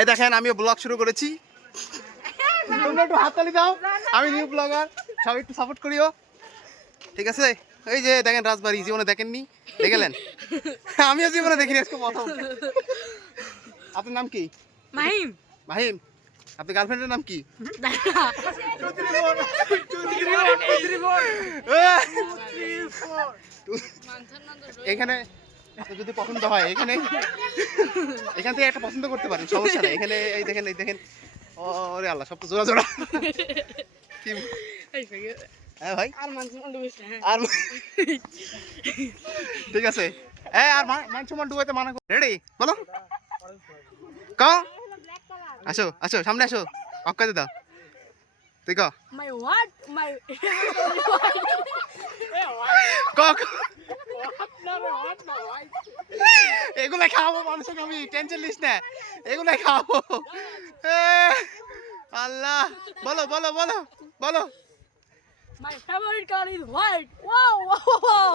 এই দেখেন আমিও ব্লগ শুরু করেছি। তোমরা একটু হাততালি দাও। আমি নিউ ব্লগার সবাই একটু সাপোর্ট করিও। ঠিক আছে? এই যে দেখেন রাজবাড়ি জীবনে দেখেননি? দেখলেন? আমিও জীবনে দেখিনি আজকে প্রথম। আপনার নাম কি? মাহিম। মাহিম আপনার গার্লফ্রেন্ডের নাম কি? এখানে যদি পছন্দ হয় এখানে এখান থেকে একটা পছন্দ করতে পারেন সমস্যা নেই। এখানে এই দেখেন এই দেখেন। ওরে আল্লাহ সব তো জোড়া জোড়া। কি হ্যাঁ ভাই? আর হ্যাঁ। ঠিক আছে। হ্যাঁ আর মান সম্মান ডুবাইতে মানা রেডি? বলো। ক আসো আসো সামনে আসো। অক্কাতে দাও তুই ক মাই হোয়াট মাই ক ক। এগুলা খাওয়াবো মানুষকে আমি টেনশন লিস না। এগুলা খাওয়াবো। আল্লাহ। বলো বলো বলো বলো। My favourite colour is white wow wow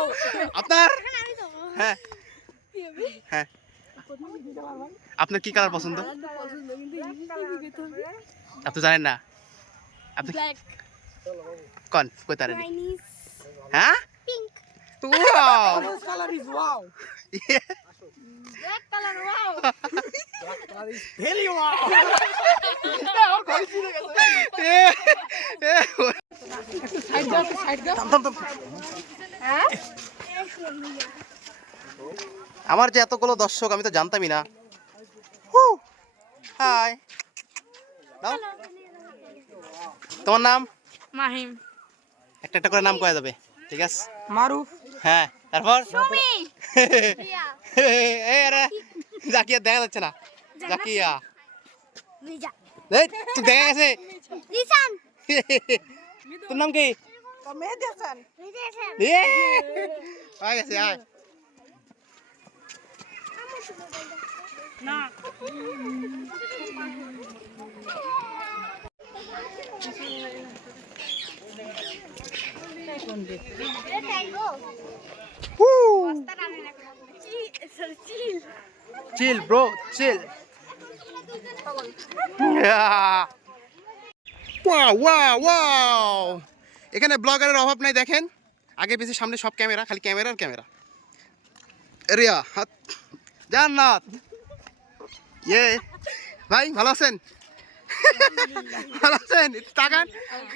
আপনার? হ্যাঁ। হ্যাঁ। আপনার কি কালার পছন্দ? আপনি জানেন না? আপনি কন চাইনিজ হ্যাঁ wow colour is wow black colour wow এ, এ, সাইড দাও সাইড দাও থাম, থাম, থাম। আমার যে এতগুলো দর্শক আমি তো জানতামই না। হাই তোমার নাম? মাহিম। একটা একটা করে নাম কয়া যাবে ঠিক আছে? মারুফ। হ্যাঁ তারপর? এই আরে জাকিয়া দেখা যাচ্ছে না। জাকিয়া। এই তুই দেখা গেছে? তোর নাম কি? মেহেদি হাসান এ, আয় গেছে আয় না চিল ব্রো চিল এখানে ব্লগারের অভাব নাই, দেখেন। আগে পিছে সামনে সব ক্যামেরা, খালি ক্যামেরা আর ক্যামেরা। রিয়া, হাত জান্নাত। ইয়ে। ভাই, ভালো আছেন? ভালো আছেন? তাকান।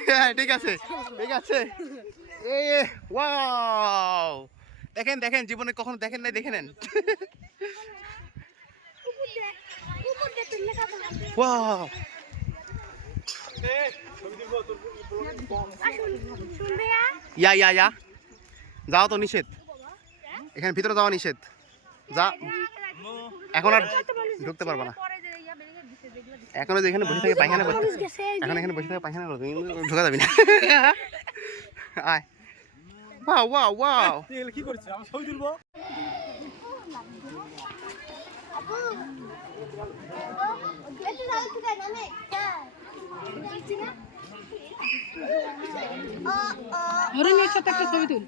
হ্যাঁ ঠিক আছে ঠিক আছে। এ ওয়াও দেখেন দেখেন জীবনে কখনো দেখেন নাই দেখে নেন। Wow yeah yeah yeah. যাও তো নিষেধ। এখানে ভিতরে যাওয়া নিষেধ। যা। এখন আর ঢুকতে পারব না। এখন যে এখানে বসে থেকে পায়খানা করতে এখন এখানে বসে থেকে পায়খানা করতে ঢোকা যাবি না। আয়। ওয়াও ওয়াও ওয়াও কি করছিস আমি ছবি তুলবো হরিণের সাথে একটা ছবি তুল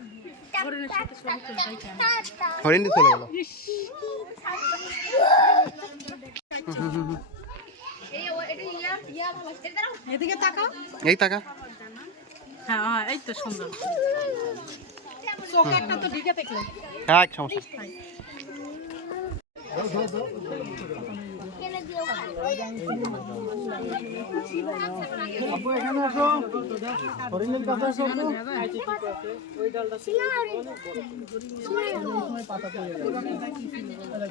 হরিণ দিয়ে চলে গেল এদিকে তাকাও এই হ্যাঁ হ্যাঁ এই তো সুন্দর এক হ্যাঁ, সমস্যা। আপু এখানে আসো। হরিণের কাছে আসো আপু। ওই ডালটা ছিল পাতা পড়ে গেল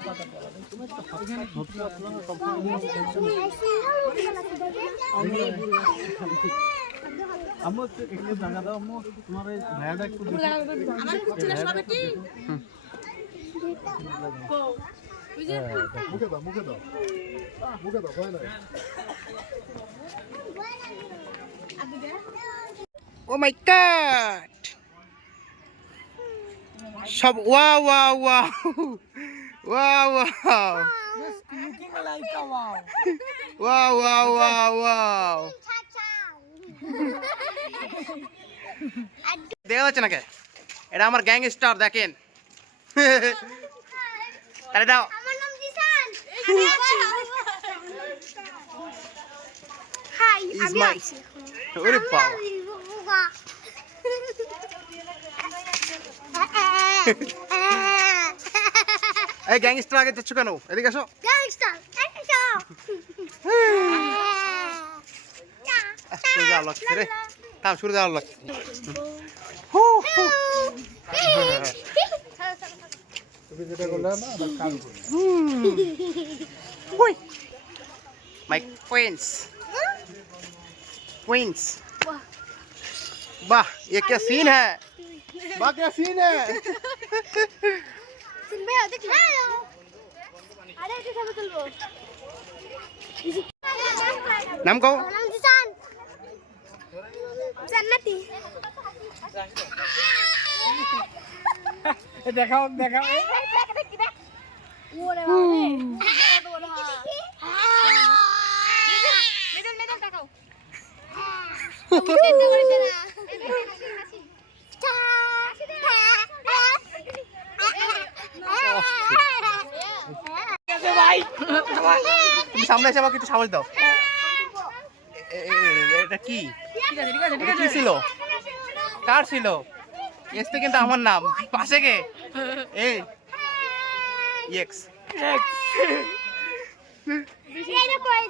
পাতা পড়ে এখানে ভর্তি আপনারা সম্পূর্ণ আম্মু একটু জায়গা দাও আম্মু। তোমার এই ভাইয়াটা একটু। আমার ছেলে সবে ঠিক মুখে দাও মুখে দাও। মুখে দাও ভয় নাই। ও মাই গড সব wow wow wow. Wow wow. Wow wow wow wow. দেখা যাচ্ছে নাকি? এটা আমার গ্যাং স্টার দেখেন। আরে দাও। এই গ্যাংস্টার আগে যাচ্ছ কেন? এদিকে আসো। গ্যাংস্টার তুমি যেটা করলে না ওটা কাল করলে Uy. My queens. Queens. वाह ये क्या सीन है वाह क्या सीन है नाम कहो জান্নাতি দেখাও দেখাও ওরে সামনে এসে আমাকে একটু সাহস দাও এটা কি? ঠিক আছে ঠিক আছে কি ছিল? কার ছিল? এসতে কিন্তু আমার নাম। পাশে কে? এই। এক্স এটা কই